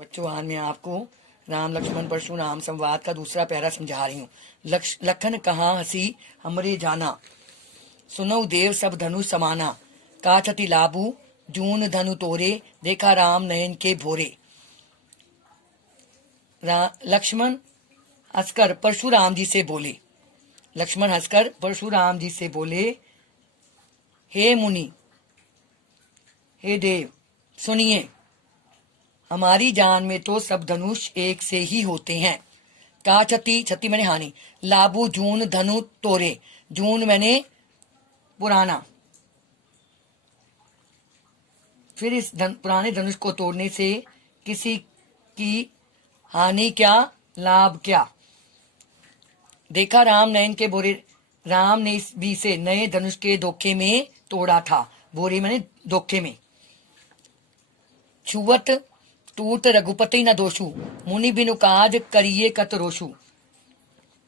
बच्चों, आज मैं आपको राम लक्ष्मण परशुराम संवाद का दूसरा पैरा समझा रही हूँ। लखन कहाँ हंसी हमरे जाना, सुनौ देव सब धनु समाना, काछति लाबू जून धनु तोरे, देखा राम नयन के भोरे। लक्ष्मण हंसकर परशुराम जी से बोले, लक्ष्मण हंसकर परशुराम जी से बोले, हे मुनि, हे देव, सुनिए, हमारी जान में तो सब धनुष एक से ही होते हैं। का छति, छति मैंने हानि, लाबू जून धनु तोरे, जून मैंने पुराना, फिर इस पुराने धनुष को तोड़ने से किसी की हानि क्या, लाभ क्या। देखा राम नयन के बोरे, राम ने इस भी से नए धनुष के धोखे में तोड़ा था। बोरे मैंने धोखे में। छुवत टूट रघुपति न दोषु, मुनि बिनु काज करिए कत रोषु।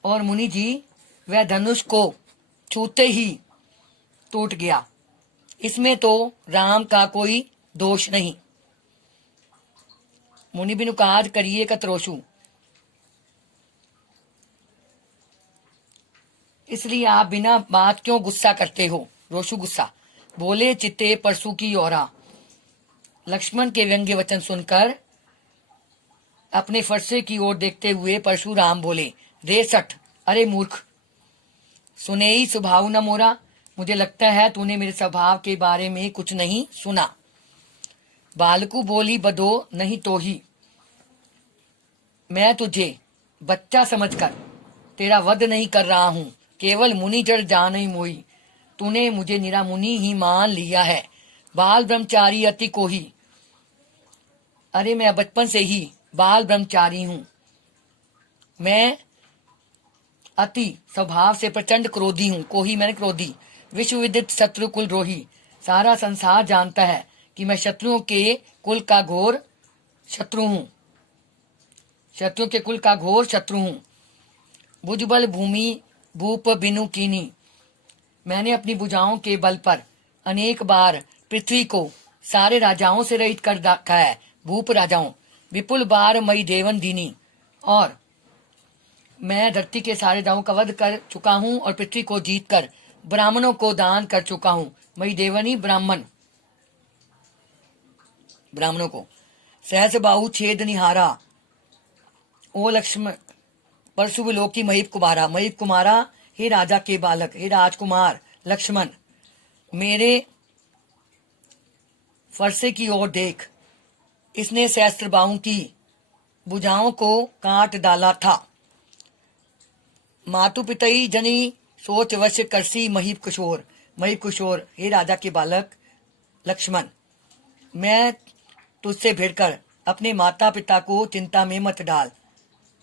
और मुनि जी, वह धनुष को छूते ही टूट गया, इसमें तो राम का कोई दोष नहीं। मुनि बिनु काज करिए कत रोषु, इसलिए आप बिना बात क्यों गुस्सा करते हो। रोषु गुस्सा। बोले चित्ते परसु की ओरा। लक्ष्मण के व्यंग्य वचन सुनकर अपने फरसे की ओर देखते हुए परशुराम बोले, रे सठ, अरे मूर्ख, सुनेई स्वभाव न मोरा, मुझे लगता है तूने मेरे स्वभाव के बारे में कुछ नहीं सुना। बालकू बोली बदो नहीं तो ही, मैं तुझे बच्चा समझकर तेरा वध नहीं कर रहा हूं, केवल मुनि जड़ जान ही मोई, तूने मुझे निरा मुनि ही मान लिया है। बाल ब्रह्मचारी अति को ही, अरे मैं बचपन से ही बाल ब्रह्मचारी हूं। मैं अति स्वभाव से प्रचंड क्रोधी हूं। कोही मैंने क्रोधी। विश्व विदित शत्रु कुल द्रोही, सारा संसार जानता है कि मैं शत्रुओं के कुल का घोर शत्रु हूं। शत्रुओं के कुल का घोर शत्रु हूं। भुजबल भूमि भूप बिनु कीनी, मैंने अपनी भुजाओं के बल पर अनेक बार पृथ्वी को सारे राजाओं से रहित कर रखा है। भूप राजाओं, विपुल बार मई देवन दीनी, और मैं धरती के सारे राजाओं का वध कर चुका हूं और पृथ्वी को जीतकर ब्राह्मणों को दान कर चुका हूं। मई देवनी ब्राह्मण, ब्राह्मणों को। सहस बाहु छेद निहारा, ओ लक्ष्मण परशु विलोकी महीप कुमारा। महीप कुमारा, हे राजा के बालक, हे राजकुमार लक्ष्मण, मेरे फरसे की ओर देख, इसने सहस्त्र बाहु की भुजाओं को काट डाला था। मातु पितई जनी सोच वश करसी महीप किशोर। महीप किशोर, हे राजा के बालक लक्ष्मण, मैं तुझसे भिड़कर अपने माता पिता को चिंता में मत डाल।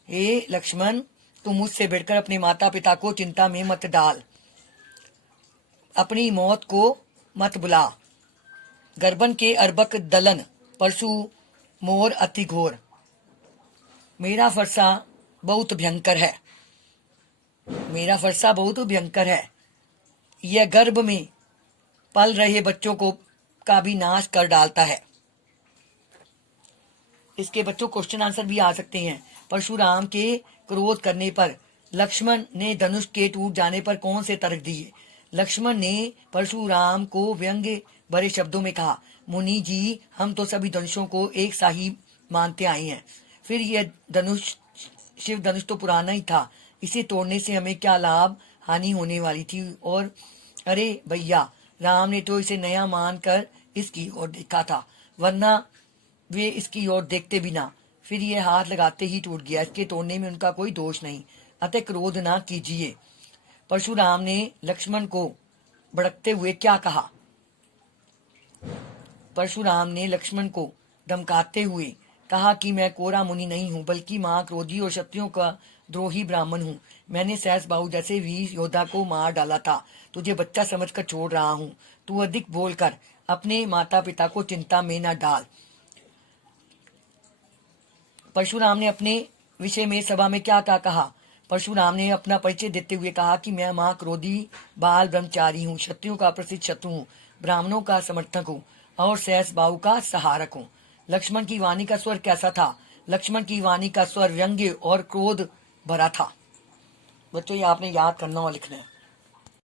हे लक्ष्मण, तू मुझसे भिड़कर अपने माता पिता को चिंता में मत डाल, अपनी मौत को मत बुला। गर्भन के अर्बक दलन, परशु मोर अति घोर, मेरा फरसा बहुत भयंकर है। मेरा फरसा बहुत भयंकर है। यह गर्भ में पल रहे बच्चों को का भी नाश कर डालता है। इसके बच्चों क्वेश्चन आंसर भी आ सकते हैं। परशुराम के क्रोध करने पर लक्ष्मण ने धनुष के टूट जाने पर कौन से तर्क दिए। लक्ष्मण ने परशुराम को व्यंग्य भरे शब्दों में कहा, मुनि जी, हम तो सभी धनुषों को एक सा ही मानते आए हैं। फिर यह धनुष, शिव धनुष तो पुराना ही था, इसे तोड़ने से हमें क्या लाभ हानि होने वाली थी। और अरे भैया, राम ने तो इसे नया मानकर इसकी ओर देखा था, वरना वे इसकी ओर देखते भी ना। फिर ये हाथ लगाते ही टूट गया, इसके तोड़ने में उनका कोई दोष नहीं, अतः क्रोध ना कीजिए। परशुराम ने लक्ष्मण को भड़कते हुए क्या कहा। परशुराम ने लक्ष्मण को धमकाते हुए कहा कि मैं कोरा मुनि नहीं हूं, बल्कि महाक्रोधी और क्षत्रियों का द्रोही ब्राह्मण हूं। मैंने सहस बाहु जैसे वीर योद्धा को मार डाला था, तुझे बच्चा समझकर छोड़ रहा हूं। तू अधिक बोलकर अपने माता पिता को चिंता में न डाल। परशुराम ने अपने विषय में सभा में क्या कहा। परशुराम ने अपना परिचय देते हुए कहा कि मैं महाक्रोधी बाल ब्रह्मचारी हूँ, क्षत्रियों का प्रसिद्ध शत्रु हूँ, ब्राह्मणों का समर्थक हूँ और सहस बाहु का सहारक हूँ। लक्ष्मण की वाणी का स्वर कैसा था? लक्ष्मण की वाणी का स्वर व्यंग्य और क्रोध भरा था। बच्चों ये आपने याद करना और लिखना है।